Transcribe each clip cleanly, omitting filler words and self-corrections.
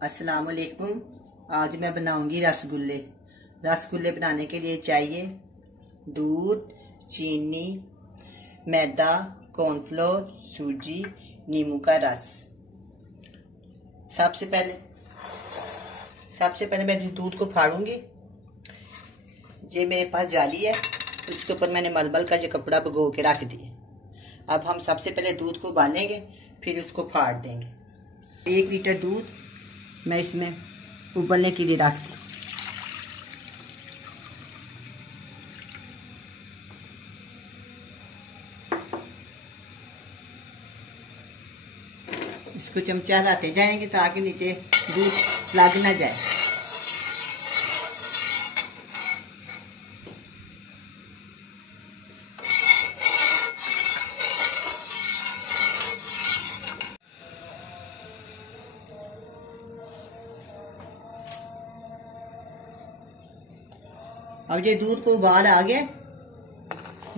अस्सलाम वालेकुम। आज मैं बनाऊंगी रसगुल्ले। रसगुल्ले बनाने के लिए चाहिए दूध, चीनी, मैदा, कॉर्नफ्लोर, सूजी, नींबू का रस। सबसे पहले मैं इस दूध को फाड़ूंगी। ये मेरे पास जाली है, उसके ऊपर मैंने मलमल का जो कपड़ा भिगो के रख दिया। अब हम सबसे पहले दूध को उबालेंगे, फिर उसको फाड़ देंगे। 1 लीटर दूध मैं इसमें उबलने के लिए रख दूँ। इसको चमचा हिलाते जाएंगे ताकि नीचे दूध लग ना जाए। अब ये दूध को उबाल आ गया,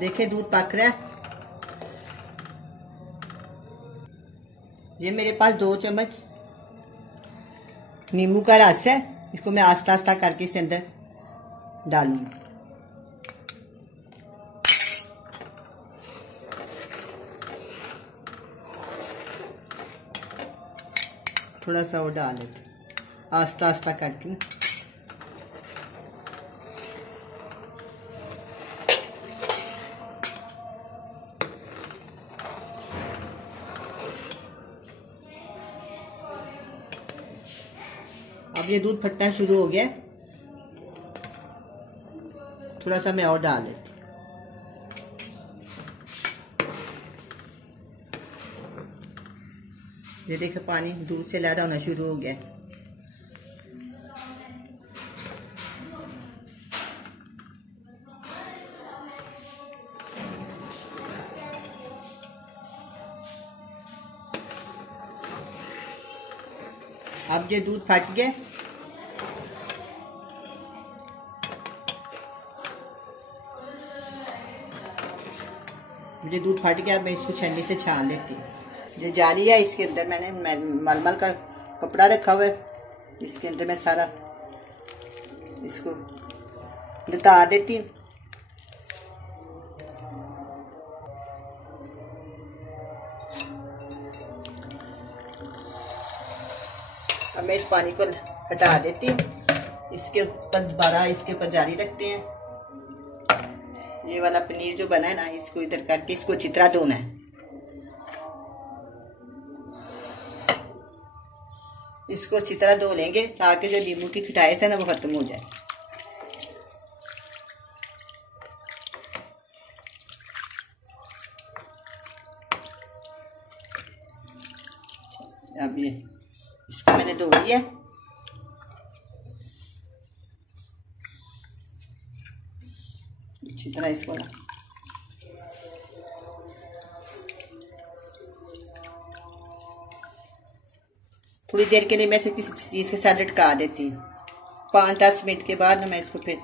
देखिए दूध पक रहा है। ये मेरे पास 2 चम्मच नींबू का रस है, इसको मैं आस्ता आस्ता करके इसके अंदर डालूंगी। थोड़ा सा और डाल लेते आस्ता आस्ता करके। अब ये दूध फटना शुरू हो गया, थोड़ा सा मैं और डाल लेती। ये देखो पानी दूध से ज़्यादा होना शुरू हो गया। अब ये दूध फट गया, मुझे दूध फट गया। मैं इसको छन्नी से छान लेती हूँ। ये जाली है, इसके अंदर मैंने मलमल का कपड़ा रखा हुआ है, इसके अंदर मैं सारा इसको लता देती हूँ। अब मैं इस पानी को हटा देती हूँ। इसके ऊपर दोबारा इसके ऊपर जाली रखते हैं। ये वाला पनीर जो बना है ना, इसको इधर करके इसको अच्छी तरह धोना है। इसको अच्छी तरह धो लेंगे ताकि जो नींबू की खटाइस है ना वो खत्म हो जाए। अब ये इसको मैंने धो लिया। अच्छी तरह इसको ना थोड़ी देर के लिए मैं इसे किसी चीज़ के साथ लटका देती हूँ। 5-10 मिनट के बाद मैं इसको फिर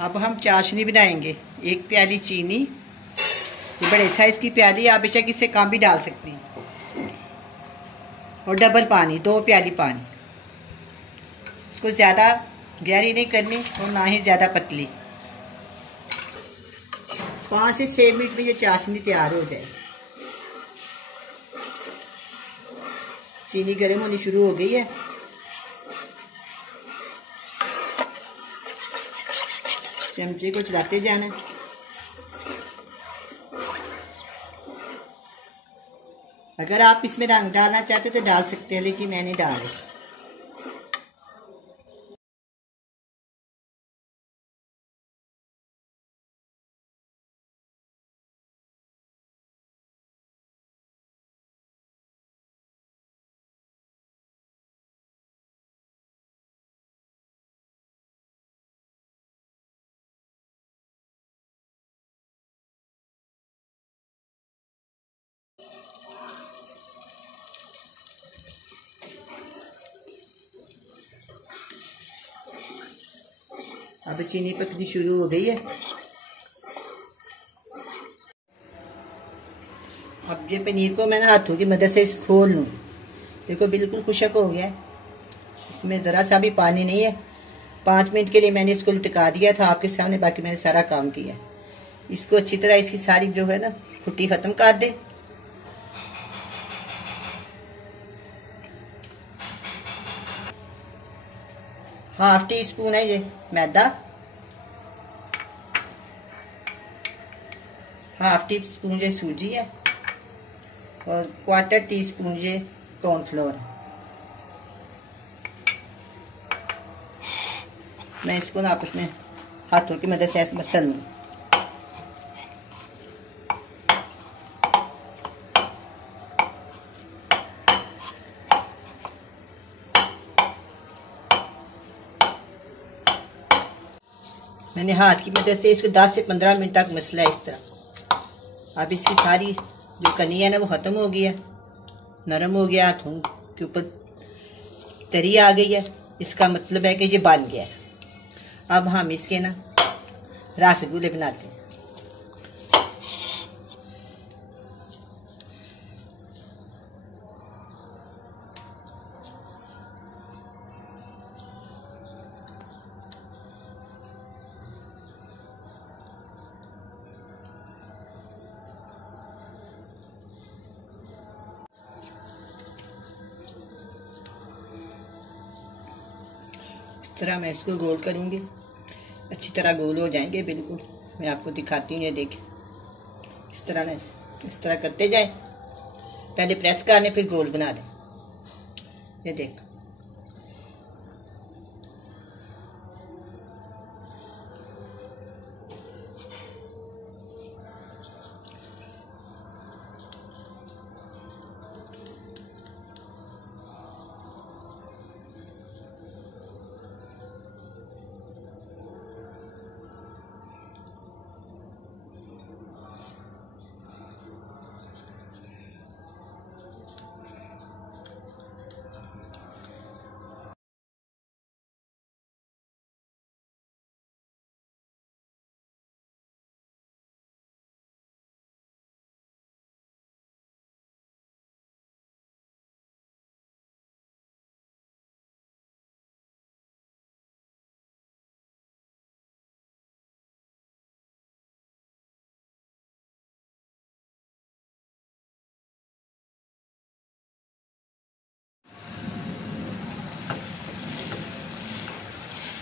अब हम चाशनी बनाएंगे। 1 प्याली चीनी, ये बड़े साइज की प्याली, आप बेशक इससे कम भी डाल सकती हैं। और डबल पानी, 2 प्याली पानी। इसको ज़्यादा गहरी नहीं करनी और ना ही ज़्यादा पतली। 5 से 6 मिनट में ये चाशनी तैयार हो जाए। चीनी गर्म होनी शुरू हो गई है। चमचे को चलाते जाना। अगर आप इसमें रंग डालना चाहते हो तो डाल सकते हैं, लेकिन मैं नहीं डाल रही। अब चीनी पकनी शुरू हो गई है। अब ये पनीर को मैंने हाथों की मदद से खोल लूँ। देखो बिल्कुल खुशक हो गया है, इसमें ज़रा सा भी पानी नहीं है। 5 मिनट के लिए मैंने इसको लटका दिया था आपके सामने, बाकी मैंने सारा काम किया। इसको अच्छी तरह इसकी सारी जो है ना फुटी ख़त्म कर दे। ½ टी स्पून है ये मैदा, ½ टी स्पून ये सूजी है और 1/4 टीस्पून ये कॉर्नफ्लोर है। मैं इसको ना आपस में हाथों की मदद से ऐसे मसल लूँ। मैंने हाथ की मदद से इसको 10 से 15 मिनट तक मसला है इस तरह। अब इसकी सारी जो कनी है ना वो ख़त्म हो गई है, नरम हो गया, हाथों के ऊपर तरी आ गई है। इसका मतलब है कि ये बन गया है। अब हम इसके ना रसगुल्ले बनाते हैं। इस तरह मैं इसको गोल करूँगी, अच्छी तरह गोल हो जाएंगे बिल्कुल। मैं आपको दिखाती हूँ, ये देखें इस तरह ना इस तरह करते जाए, पहले प्रेस करने फिर गोल बना दें। ये देख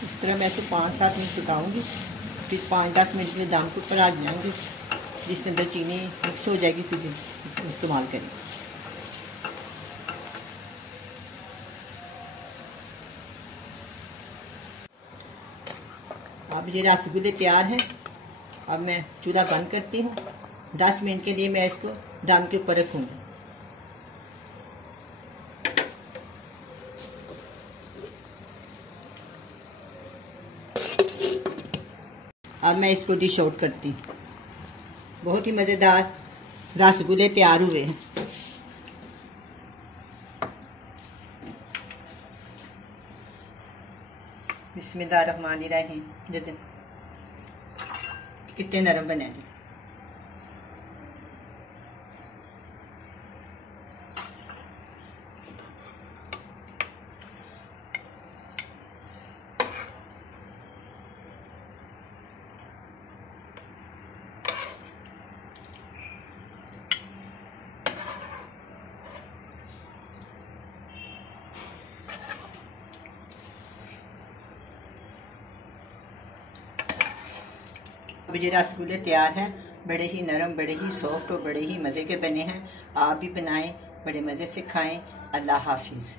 इस तरह मैं इसको 5-7 मिनट पकाऊंगी, फिर 5-10 मिनट में दम के ऊपर आ जाऊंगी, जिसके अंदर चीनी मिक्स हो जाएगी, फिर इसको इस्तेमाल करेंगे। अब ये रसगुल्ले तैयार हैं। अब मैं चूल्हा बंद करती हूँ। 10 मिनट के लिए मैं इसको दम के ऊपर रखूँगी। अब मैं इसको डिश आउट करती हूँ। बहुत ही मज़ेदार रसगुल्ले तैयार हुए हैं। बिस्मिल्लाहिर्रहमानिर्रहीम। कितने नरम बने हैं। अब ये रसगुल्ले तैयार हैं। बड़े ही नरम, बड़े ही सॉफ्ट और बड़े ही मज़े के बने हैं। आप भी बनाएं, बड़े मज़े से खाएं। अल्लाह हाफिज़।